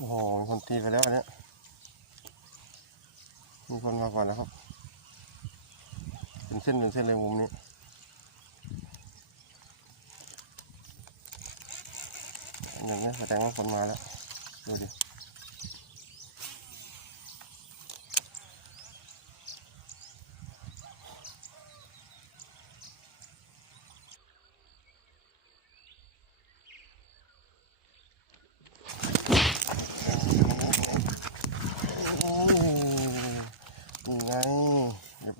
โอ้โหมีคนตีไปแล้วอันเนี้ยมีคนมาก่อนแล้วครับ เป็นเส้นเป็นเส้นเลยมุมนี้อย่างนี้แสดงว่าคนมาแล้ว ดูดิ โอ้นี่ไง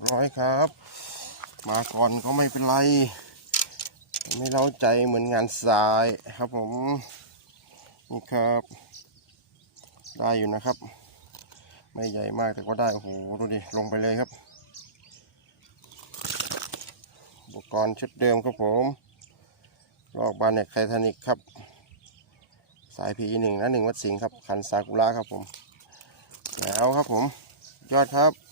เร้อยครับ มาก่อนก็ไม่เป็นไร ไม่เล้าใจเหมือนงานสายครับผม นี่ครับ ได้อยู่นะครับ ไม่ใหญ่มากแต่ก็ได้ โอ้โห ดูดิ ลงไปเลยครับ อุปกรณ์ชุดเดิมครับผมลอกบานเน็ตไคทานิกครับ สาย PE หนึ่งนะหนึ่งวัดสิงห์ครับคันซากุระครับผม แล้วครับผม ยอดครับ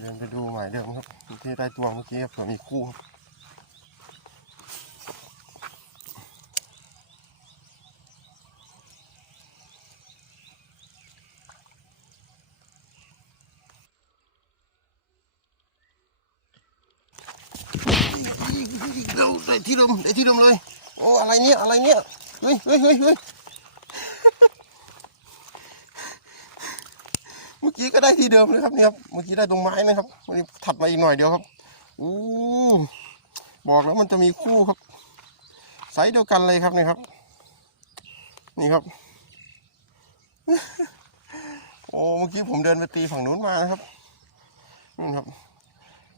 เดินไปดูหมายเดิมครับที่ได้ตัวเมื่อกี้ครับเผื่อมีคู่ครับเราได้ที่เดิมได้ที่เดิมเลย โอ้อะไรเนี่ยอะไรเนี่ยเฮ้ยเฮ้ยเฮ้ย เมื่อกี้ก็ได้ที่เดิมเลยครับเนี่ยครับเมื่อกี้ได้ตรงไม้นะครับวันนี้ถัดมาอีกหน่อยเดียวครับอู้บอกแล้วมันจะมีคู่ครับไซส์เดียวกันเลยครับนี่ครับ นี่ครับ โอ้เมื่อกี้ผมเดินไปตีฝั่งนู้นมานะครับนี่ครับ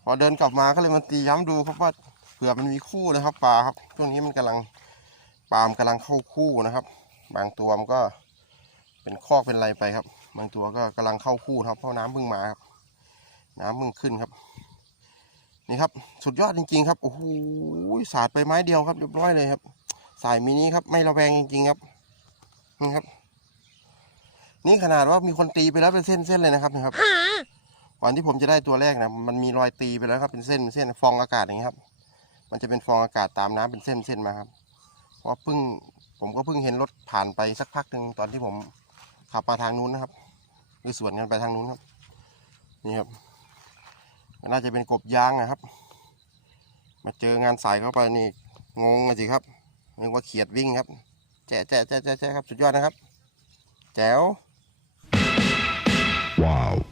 พอเดินกลับมาก็เลยมาตีย้ำดูครับว่าเผื่อมันมีคู่นะครับปลาครับช่วงนี้มันกำลังปลามนกำลังเข้าคู่นะครับ บางตัวมันก็เป็นคอกเป็นอะไรไปครับ บางตัวก็กำลังเข้าคู่ครับ เพราะน้ำเพิ่งมาครับ น้ำเพิ่งขึ้นครับ นี่ครับ สุดยอดจริง ๆ ครับโอ้โหสาดไปไม้เดียวครับเรียบร้อยเลยครับ สายมินิครับ ไม่ระแวงจริง ๆ ครับนี่ครับ นี่ขนาดว่ามีคนตีไปแล้วเป็นเส้นๆเลยนะครับนี่ครับก่อนที่ผมจะได้ตัวแรกนะมันมีรอยตีไปแล้วครับเป็นเส้นเป็นเส้นฟองอากาศอย่างนี้ครับ มันจะเป็นฟองอากาศตามน้ำเป็นเส้นเส้นมาครับเพราะเพิ่งผมก็เพิ่งเห็นรถผ่านไปสักพักหนึ่งตอนที่ผมขับมาทางนู้นนะครับ หรือสวนกันไปทางนู้นครับ นี่ครับน่าจะเป็นกบยางนะครับ มาเจองานสายเข้าไปนี่งงอะสิครับนึกว่าเขียดวิ่งครับ แจ๊ะแจ๊ะแจ๊ะแจ๊ะครับ สุดยอดนะครับ แจ๋ว Wow.